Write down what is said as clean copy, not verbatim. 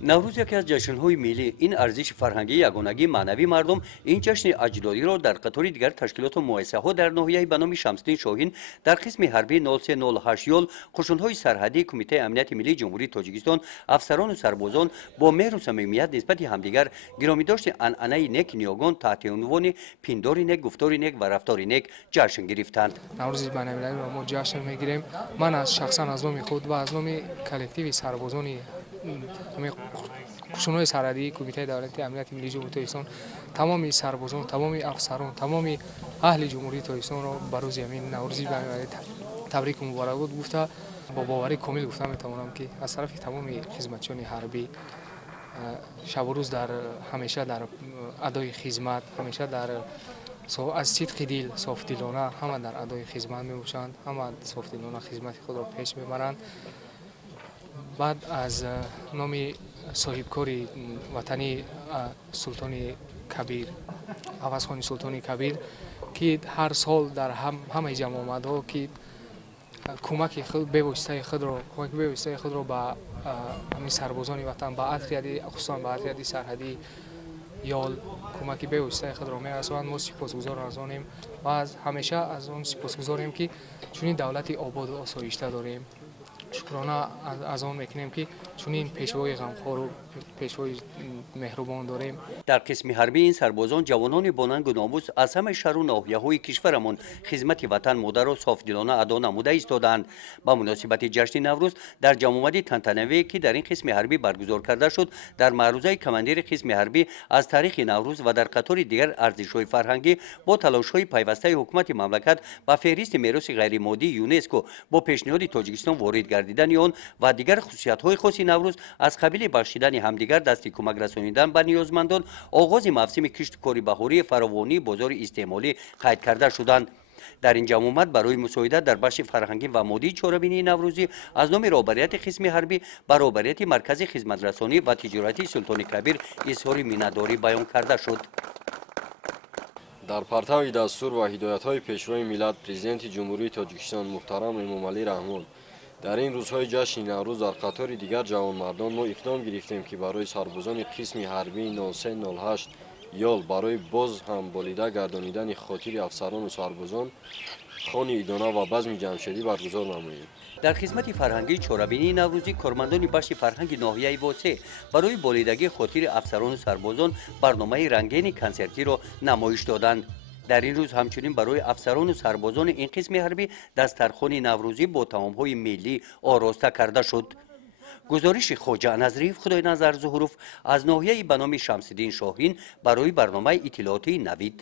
наврӯз яке аз ҷашнҳои миллӣ. Ин арзиши фарҳангӣ, ягонагии маънавии мардум, ин ҷашни аҷдодиро дар қатори дигар ташкилоту муассисаҳо дар ноҳияи ба номи Шамсиддин Шоҳин дар қисми ҳарбии 0308 ёл қушунҳои сарҳадии Кумитаи амнияти миллии ҷумҳурии Тоҷикистон, афсарону сарбозон бо меҳру самимият нисбати ҳамдигар гиромидошти анъанаи неки ниёгон таҳти унвони пиндори нек, гуфтори нек ва рафтори нек ҷашн гирифтанд. наврӯзи байналмилалиро мо ҷашн мегирем. Ман шахсан аз номи худ ва аз номи коллективи сарбозони қушунҳои сарҳадии Кумитаи давлати амнияти миллии ҷумҳурии Тоҷикистон, тамоми сарбозон, тамоми афсарон, тамоми аҳли ҷумҳурии Тоҷикистонро ба рӯзи ҳамин наврӯзи байналмилалӣ табрику муборакбод гуфта, бо боварӣ комил гуфта метавонам, ки аз тарафи тамоми хизматчиёни ҳарбӣ шабу рӯз ҳамеша дар адои хизмат, ҳамеша аз сидқи дил, софдилона ҳама дар адои хизмат мебошанд, ҳама софдилона хизмати худро пеш мебаранд. баъд аз номи соҳибкори ватани Султони Кабир, Авазхони Султони Кабир, ки ҳар сол дар ҳамаи ҷамъомадҳо ки кӯмаки бевоситаи худро ба ҳамин сарбозони ватан, ба отряди, хусусан ба отряди сарҳадии ёл кӯмаки бевоситаи худро мерасонанд. Мо сипосгузор аз онем ва ҳамеша аз он сипосгузорем, ки чунин давлати ободу осоишта дорем. шукрона аз он мекунем, ки чунин пешвои ғамхору пешвои меҳрубон дорем. дар қисми ҳарбии ин сарбозон ҷавонони бонангу номус аз ҳамаи шаҳру ноҳияҳои кишварамон хизмати ватан модаро софдилона адо намуда истоданд. ба муносибати ҷашни наврӯз дар ҷамъомади тантанавие, ки дар ин қисми ҳарбӣ баргузор карда шуд, дар маърузаи командири қисми ҳарбӣ аз таърихи наврӯз ва дар қатори дигар арзишҳои фарҳангӣ бо талошҳои пайвастаи ҳукумати мамлакат ба феҳристи мероси ғайримоддии ЮНЕСКО бо пешниҳоди Тоҷикистон ворид гардидани он ва дигар хусусиятҳои хоси наврӯз аз қабили бахшидани ҳамдигар дасти кӯмак расонидан ба ниёзмандон, оғози мавсими кишту кори баҳории фаровонии бозори истеъмолӣ қайд карда шуданд. дар ин ҷамъомад барои мусоидат дар бахши фарҳангӣ ва моддии чорабинии наврӯзӣ аз номи роҳбарияти қисми ҳарбӣ ба роҳбарияти маркази хизматрасонӣ ва тиҷоратии Султони Кабир изҳори миннатдорӣ баён карда шуд. дар партави дастур ва ҳидоятҳои пешрои миллат президенти ҷумҳурии Тоҷикистон муҳтарам Эмомалӣ Раҳмон дар ин рӯзҳои ҷашни наврӯз дар қатори дигар ҷавонмардон мо иқдом гирифтем, ки барои сарбозони қисми ҳарбии 0308 ёл барои боз ҳам болида гардонидани хотири афсарону сарбозон хони идона ва базми ҷамшедӣ баргузор намоем. дар хизмати фарҳангии чорабинии наврӯзӣ кормандони бахши фарҳанги ноҳияи восеъ барои болидагии хотири афсарону сарбозон барномаи рангени консертиро намоиш доданд. дар ин рӯз ҳамчунин барои афсарону сарбозони ин қисми ҳарбӣ дастархони наврӯзӣ бо таомҳои миллӣ ороста карда шуд. гузориши хоҷа назриев худойназар зуҳуров аз ноҳияи ба номи Шамсиддин Шоҳин барои барномаи иттилоотии Навид.